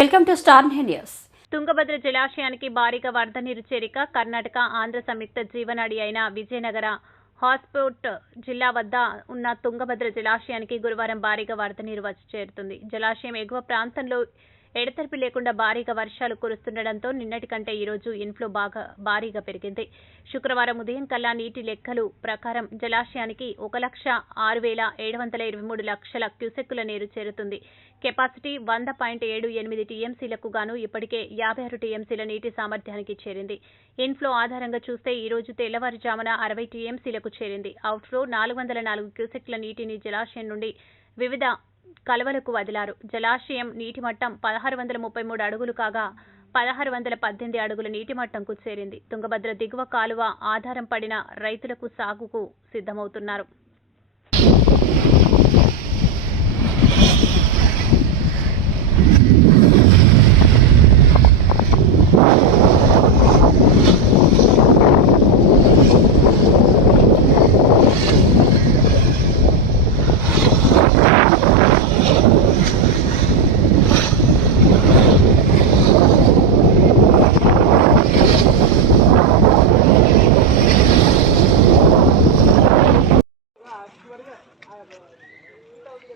Welcome to star news. Tungabhadra జలాశయానికి భారీగా వరద నీరు చేరిక కర్ణాటక ఆంధ్ర సంయుక్త జీవనాడి అయిన విజయనగర హాస్పోర్ట్ జిల్లా వద్ద ఉన్న తుంగభద్ర జలాశయానికి గురువారం భారీగా వరద నీరు వచ్చి చేరుతుంది. జలాశయం ఎగువ ప్రాంతంలో ఎడతెరిపి లేకుండా భారీగా వర్షాలు కురుస్తుండటంతో నిన్నటి కంటే ఈ రోజు ఇన్ఫ్లో బాగా భారీగా పెరిగింది. శుక్రవారం ఉదయం కల్లా నీటి లెక్కలు ప్రకారం జలాశయానికి ఒక లక్ష ఆరు వేల ఏడు వందల ఇరవై మూడు లక్షల క్యూసెక్కుల నీరు చేరుతుంది. కెపాసిటీ వంద పాయింట్ ఏడు ఎనిమిది టీఎంసీలకు గాను ఇప్పటికే యాభై ఆరు టీఎంసీల నీటి సామర్థ్యానికి చేరింది. ఇన్ఫ్లో ఆధారంగా చూస్తే ఈ రోజు తెల్లవారుజామున అరవై టీఎంసీలకు చేరింది. అవుట్ఫ్లో నాలుగు వందల నాలుగు క్యూసెక్ల నీటిని జలాశయం నుండి వివిధ కలవలకు వదిలారు. జలాశయం నీటి మట్టం పదహారు వందల ముప్పై మూడు అడుగులు కాగా పదహారు వందల పద్దెనిమిది అడుగుల నీటి మట్టంకు చేరింది. తుంగభద్ర దిగువ కాలువ ఆధారం పడిన రైతులకు సాగుకు సిద్ధమవుతున్నారు.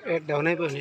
एक डाऊन आहे पण